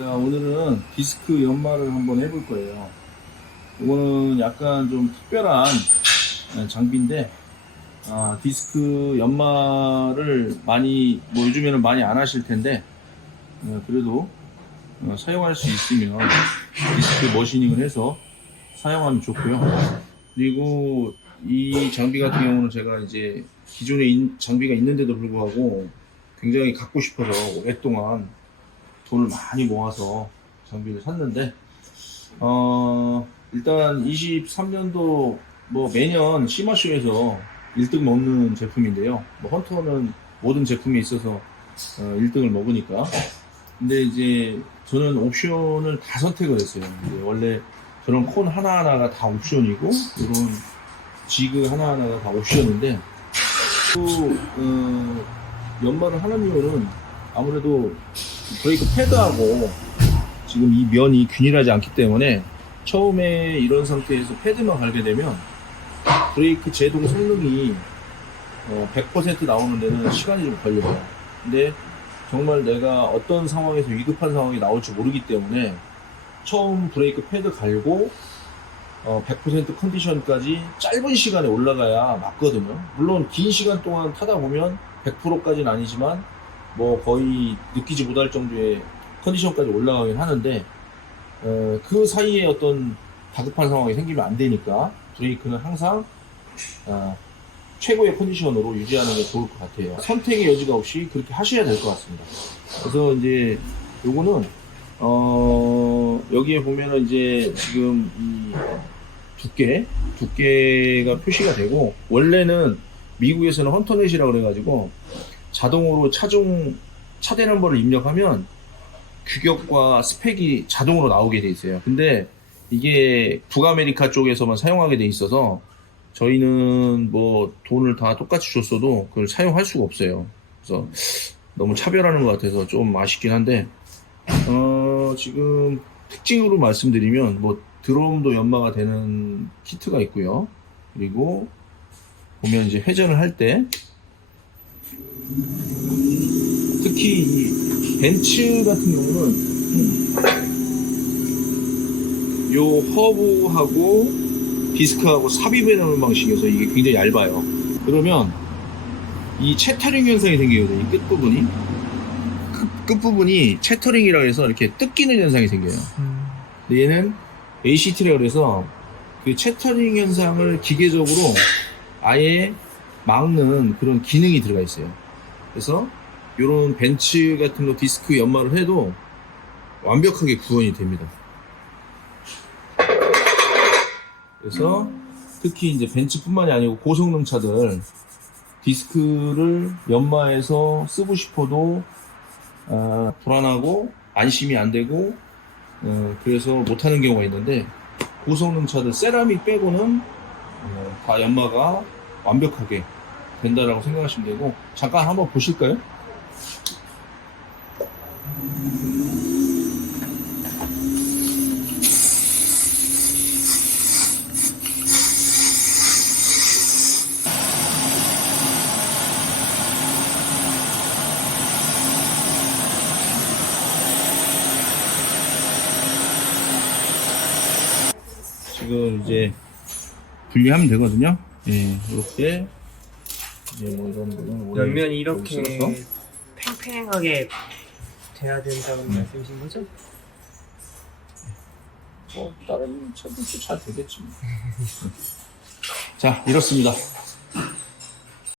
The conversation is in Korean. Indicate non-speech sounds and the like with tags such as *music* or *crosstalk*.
자, 오늘은 디스크 연마를 한번 해볼 거예요. 이거는 약간 좀 특별한 장비인데, 아, 디스크 연마를 많이, 뭐 요즘에는 많이 안 하실 텐데, 어, 그래도 어, 사용할 수 있으면 디스크 머시닝을 해서 사용하면 좋고요. 그리고 이 장비 같은 경우는 제가 이제 기존에 인- 장비가 있는데도 불구하고 굉장히 갖고 싶어서 오랫동안 돈을 많이 모아서 장비를 샀는데 어 일단 23년도 뭐 매년 시마쇼에서 1등 먹는 제품인데요. 뭐 헌터는 모든 제품에 있어서 어, 1등을 먹으니까. 근데 이제 저는 옵션을 다 선택을 했어요. 원래 저런 콘 하나하나가 다 옵션이고 이런 지그 하나하나가 다 옵션인데 또 어, 연마를 하는 이유는 아무래도 브레이크 패드하고 지금 이 면이 균일하지 않기 때문에 처음에 이런 상태에서 패드만 갈게 되면 브레이크 제동 성능이 어, 100% 나오는 데는 시간이 좀 걸려요. 근데 정말 내가 어떤 상황에서 위급한 상황이 나올지 모르기 때문에 처음 브레이크 패드 갈고 어, 100% 컨디션까지 짧은 시간에 올라가야 맞거든요. 물론 긴 시간 동안 타다 보면 100%까지는 아니지만 뭐 거의 느끼지 못할 정도의 컨디션까지 올라가긴 하는데 어, 그 사이에 어떤 다급한 상황이 생기면 안 되니까 브레이크는 항상 어, 최고의 컨디션으로 유지하는 게 좋을 것 같아요. 선택의 여지가 없이 그렇게 하셔야 될 것 같습니다. 그래서 이제 요거는 어, 여기에 보면은 이제 지금 이 두께, 두께가 표시가 되고, 원래는 미국에서는 헌터넷이라고 그래가지고, 자동으로 차종, 차대 넘버를 입력하면 규격과 스펙이 자동으로 나오게 돼 있어요. 근데 이게 북아메리카 쪽에서만 사용하게 돼 있어서, 저희는 뭐 돈을 다 똑같이 줬어도 그걸 사용할 수가 없어요. 그래서 너무 차별하는 것 같아서 좀 아쉽긴 한데, 어, 지금 특징으로 말씀드리면 뭐 드럼도 연마가 되는 키트가 있고요. 그리고 보면 이제 회전을 할때 특히 이 벤츠 같은 경우는 요 허브하고 디스크하고 삽입해 놓은 방식이어서 이게 굉장히 얇아요. 그러면 이 채터링 현상이 생기거든요. 이 끝부분이. 끝, 끝부분이 채터링이라 해서 이렇게 뜯기는 현상이 생겨요. 근데 얘는 ACT라 그래서 그 채터링 현상을 기계적으로 아예 막는 그런 기능이 들어가 있어요. 그래서 이런 벤츠 같은 거 디스크 연마를 해도 완벽하게 구현이 됩니다. 그래서 특히 이제 벤츠뿐만이 아니고 고성능 차들 디스크를 연마해서 쓰고 싶어도 아, 불안하고 안심이 안 되고 어, 그래서 못하는 경우가 있는데 고성능 차들 세라믹 빼고는 어, 다 연마가 완벽하게 된다라고 생각하시면 되고 잠깐 한번 보실까요? 지금 이제 분리하면 되거든요. 예, 이렇게 뭐 거는 원래 옆면이 이렇게 팽팽하게 돼야 된다는 음. 말씀이신 거죠? 뭐 다른 차도 잘 되겠지. 뭐. *laughs* 자, 이렇습니다.